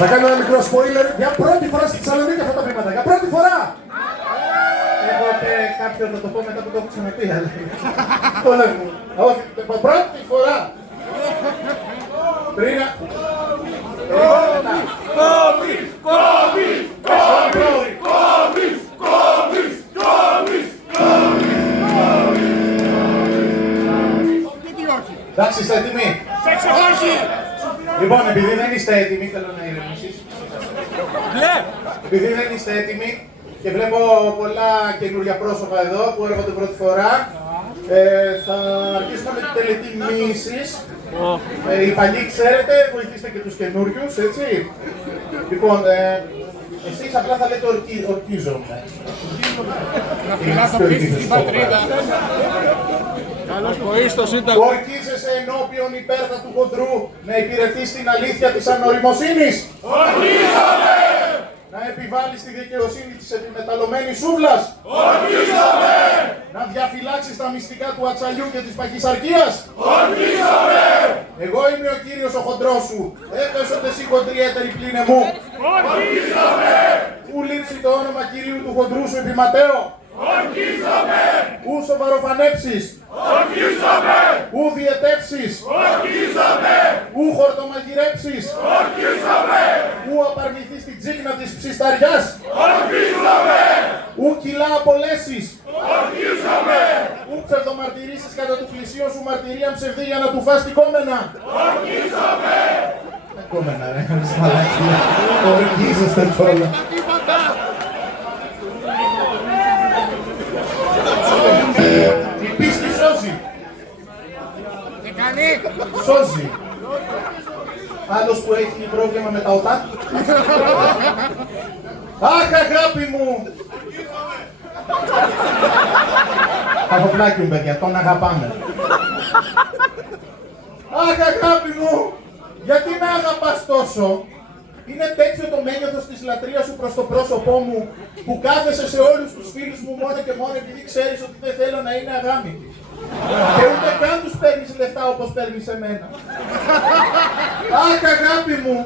Θα κάνω ένα μικρό spoiler. Για πρώτη φορά στη Θεσσαλονίκη αυτά τα βήματα. Για πρώτη φορά! Εγώ και κάποιον θα το πω μετά που το έχω ξαναπεί. Όλα μου. Όχι, πρώτη φορά! Πριν. Εντάξει, είστε έτοιμοι? Λοιπόν, επειδή δεν είστε έτοιμοι, θέλω να ηρεμήσεις. Επειδή δεν είστε έτοιμοι και βλέπω πολλά καινούργια πρόσωπα εδώ που έρχονται πρώτη φορά, θα αρχίσουμε με την τελετή μοίησης. Οι παλιοί ξέρετε, βοηθήστε και τους καινούριους, έτσι. Λοιπόν, εσείς απλά θα λέτε ορκίζομαι. Να το πεις στην πατρίδα. Καλώς ποείς στο Σύνταγμα. Ορκίζεσαι ενώπιον υπέρτα του χοντρού να υπηρετείς την αλήθεια της ανοριμοσύνης. Ορκίζομαι! Να επιβάλλεις τη δικαιοσύνη της επιμεταλλωμένης σούβλας. Ορκίζομαι! Να διαφυλάξεις τα μυστικά του ατσαλιού και της παχυσαρκίας. Ορκίζομαι! Εγώ είμαι ο κύριος ο χοντρός σου. Έπεσονται εσύ χοντροί έτεροι πλήνε μου. Ορκίζομαι! Ου λείψει το όνομα κυρίου του χοντρού σου επιματέω. Ορκίζομαι! Ου σοβαροφανέψεις. Ορκίζομαι! Ου διαιτεύσεις. Ορκίζομαι! Ου χορτομαγειρέψεις. Ορκίζομαι! Ου απαρνηθείς την τσίκνα της ψισταριάς. Ορκίζομαι! Ου κιλά απολέσεις. Ορκίζομαι! Ου ψευδομαρτυρήσεις κατά του πλησίον σου μαρτυρία ψευδή για να του φας την κόμενα. Ορκίζομαι! Κόμενα ρε, μαλακία. Ορκίζεστε τώρα. Η πίστη σώζει. Τι κάνει? Σώζει. Άλλος που έχει πρόβλημα με τα ΟΤΑ. Αχ, αγάπη μου! Αγοπλάκι μου, παιδιά, τον αγαπάμε. Αχ, αγάπη μου! Γιατί με αγαπάς τόσο? Είναι τέτοιο το μέγεθος της λατρείας σου προς το πρόσωπό μου που κάθεσαι σε όλους τους φίλους μου μόνο και μόνο επειδή ξέρεις ότι δεν θέλω να είναι αγάμητοι. Και ούτε καν τους παίρνεις λεφτά όπως παίρνεις εμένα. Αχ, αγάπη μου!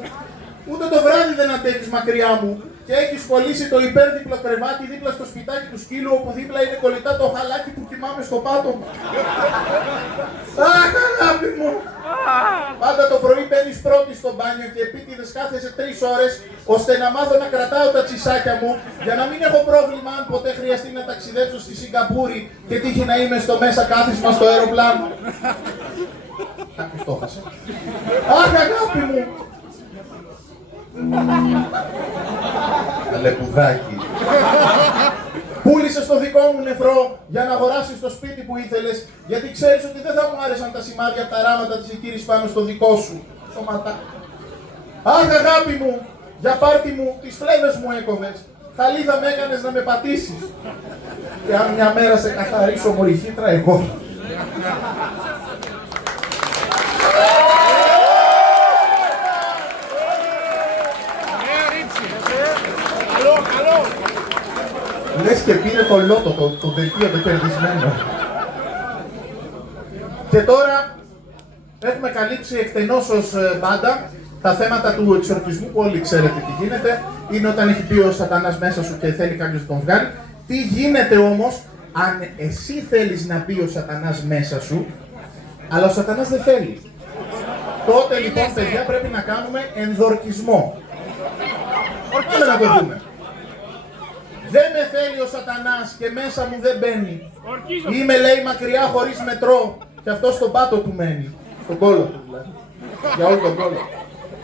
Ούτε το βράδυ δεν αντέχεις μακριά μου και έχεις κολλήσει το υπέρδιπλο κρεβάτι δίπλα στο σπιτάκι του σκύλου όπου δίπλα είναι κολλητά το χαλάκι που κοιμάμαι στο πάτωμα. Αχ, αγάπη μου! Πάντα το πρωί μπαίνεις πρώτη στο μπάνιο και επίτηδες κάθεσαι 3 ώρες ώστε να μάθω να κρατάω τα τσισάκια μου για να μην έχω πρόβλημα αν ποτέ χρειαστεί να ταξιδέψω στη Σιγκαπούρη και τύχει να είμαι στο μέσα κάθισμα στο αεροπλάνο. Κάποιος το έχασε. Αχ, αγάπη μου! Αλεπουδάκι. Πούλησες το δικό μου νεφρό για να αγοράσεις το σπίτι που ήθελες, γιατί ξέρεις ότι δεν θα μου άρεσαν τα σημάδια από τα ράματα της εκείρης πάνω στο δικό σου σωματά. Αχ, αγάπη μου, για πάρτι μου τις φλέβες μου έκοβες. Χαλίδα με έκανες να με πατήσεις. Και αν μια μέρα σε καθαρίσω μωρυχήτρα, εγώ. Λες και πήρε το λότο, το δελτίο, το κερδισμένο. Και τώρα έχουμε καλύψει εκτενώς ως μπάντα τα θέματα του εξορκισμού που όλοι ξέρετε τι γίνεται. Είναι όταν έχει πει ο σατανάς μέσα σου και θέλει κάποιος να τον βγάλει. Τι γίνεται όμως αν εσύ θέλεις να μπει ο σατανάς μέσα σου, αλλά ο σατανάς δεν θέλει. Τότε λοιπόν παιδιά πρέπει να κάνουμε ενδορκισμό. Πάμε να το δούμε. Δεν με θέλει ο σατανάς και μέσα μου δεν μπαίνει. Είμαι λέει μακριά χωρίς μετρό και αυτό στον πάτο του μένει. Στον κόλο του δηλαδή. Για όλο τον κόλο.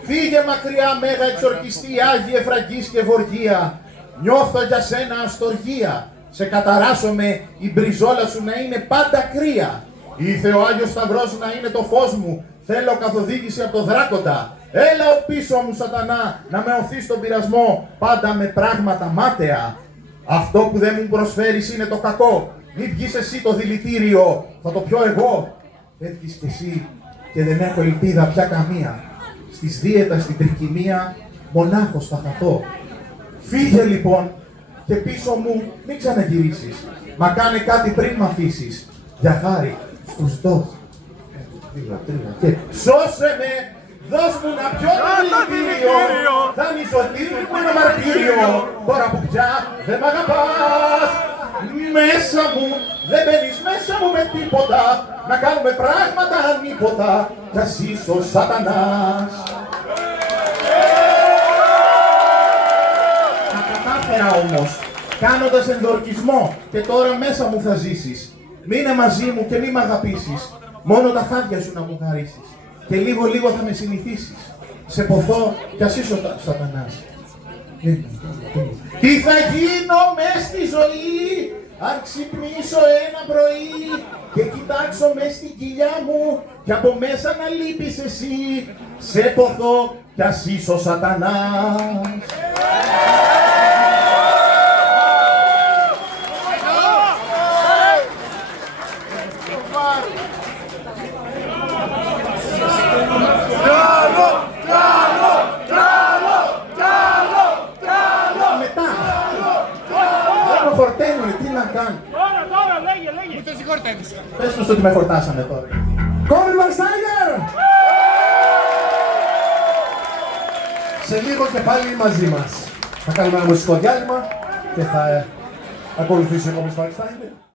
Φύγε μακριά μέγα εξορκιστή Άγιε Φραγκής και Βοργία. Νιώθω για σένα αστοργία. Σε καταράσομαι η μπριζόλα σου να είναι πάντα κρύα. Ήθε ο Άγιος Σταυρός να είναι το φως μου. Θέλω καθοδήγηση από το δράκοντα. Έλα ο πίσω μου σατανά να με οθεί στον πειρασμό. Πάντα με πράγματα μάταια. Αυτό που δεν μου προσφέρεις είναι το κακό. Μην βγεις εσύ το δηλητήριο, θα το πιω εγώ. Φεύγεις κι εσύ και δεν έχω ελπίδα πια καμία. Στις δίαιτα, στην τρικυμία, μονάχος θα χαθώ. Φύγε λοιπόν και πίσω μου μην ξαναγυρίσεις. Μα κάνε κάτι πριν μ' αφήσεις. Για χάρη στους δώσ. Και σώσε με, δώσ' μου να πιω το δηλητήριο. Δανειζωτήρι μου είναι μαρτύριο. Τώρα που πια δεν μ' αγαπάς, μέσα μου δεν μπαίνεις μέσα μου με τίποτα. Να κάνουμε πράγματα ανίποτα κι ας είσαι ο σατανάς. Τα κατάφερα όμως, κάνοντας ενδορκισμό και τώρα μέσα μου θα ζήσεις. Μείνε μαζί μου και μη μ' αγαπήσεις. Μόνο τα χάδια σου να μου χαρίσεις. Και λίγο θα με συνηθίσεις. Σε ποθώ κι ας είσαι ο σατανάς. Τι θα γίνω μες στη ζωή αν ξυπνήσω ένα πρωί και κοιτάξω μες στην κοιλιά μου κι από μέσα να λείπεις εσύ. Σε ποθώ κι ας είσαι ο σατανάς. Χορταίνουν, τι να κάνουν. Τώρα, λέγε. Ούτε εσύ χορταίνεις. Πες τους ότι με χορτάσανε τώρα. Κόρη Μαρστάγερ! Σε λίγο και πάλι μαζί μας. Θα κάνουμε ένα μουσικό διάλειμμα και θα ακολουθήσει ο Κόρη Μαρστάγερ.